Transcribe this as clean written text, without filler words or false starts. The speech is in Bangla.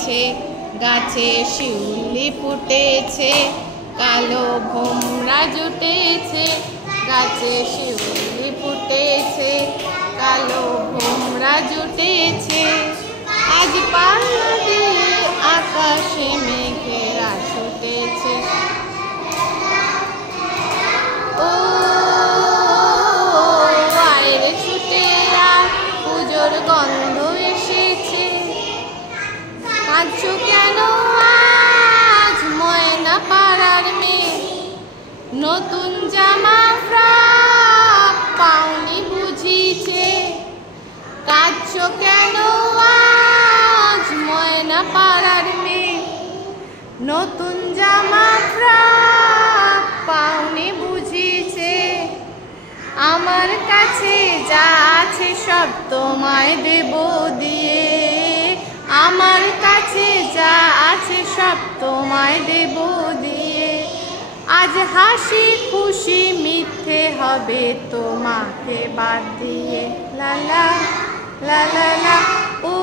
ফুটেছে, গাছে শিউলি ফুটেছে, কালো ভোমরা জুটেছে, গাছে শিউলি ফুটেছে, কালো ভোমরা জুটেছে। আজ পাল্লা দিয়ে আকাশে মেঘেরা ছুটেছে। ও আয়রে ছুটে আর পুজোর গন্ধ এসেছে। কাঁদছো কেন আজ ময়না পাড়ার মেয়ে? নতুন জামা ফ্রক পাওনি বুঝিছে। কাঁদছো কেন আজ ময়না পাড়ার মেয়ে? নতুন জামা ফ্রক পাওনি বুঝিছে। আমার কাছে যা আছে সব তোমায় দেব দিয়ে, আমার কাছে যা আছে সব তোমায় দেব দিয়ে। আজ হাসি খুশি মিথ্যে হবে তোমাকে বাদ দিয়ে। লা লা লা লা লা ও